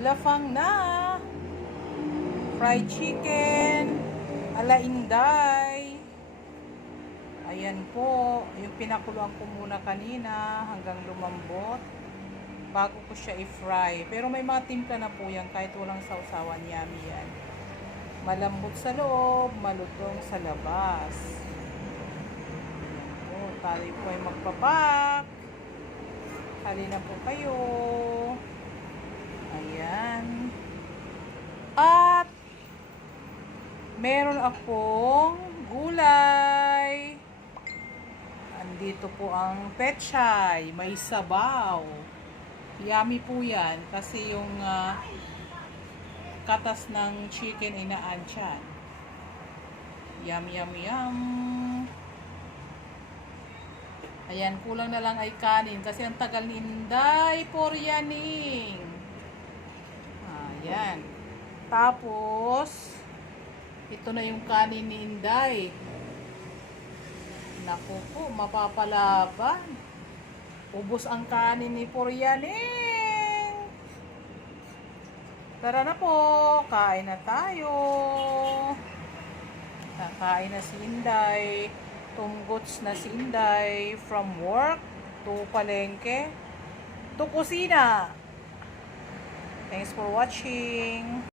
Lafang na! Fried chicken, ala Inday. Ayan po, yung pinakuluan ko muna kanina hanggang lumambot bago ko siya i-fry. Pero may mga timpla na po yan kahit walang sausawan, yummy yan. Malambot sa loob, malutong sa labas. Ayan po, tayo po ay magpapak. Halina po kayo. Ayan. At meron akong gulay. Andito po ang pechay. May sabaw. Yummy po yan. Kasi yung katas ng chicken ay naantyan. Yum, yum, yum. Ayan, kulang na lang ay kanin. Kasi ang tagal ni Inday Poryaning. Ayan. Tapos, ito na yung kanin ni Inday. Naku po, mapapalaban. Ubos ang kanin ni Poryaning. Tara na po, kain na tayo. Kakain na si Inday. Tunggots na si Inday from work to palengke to kusina. Thanks for watching.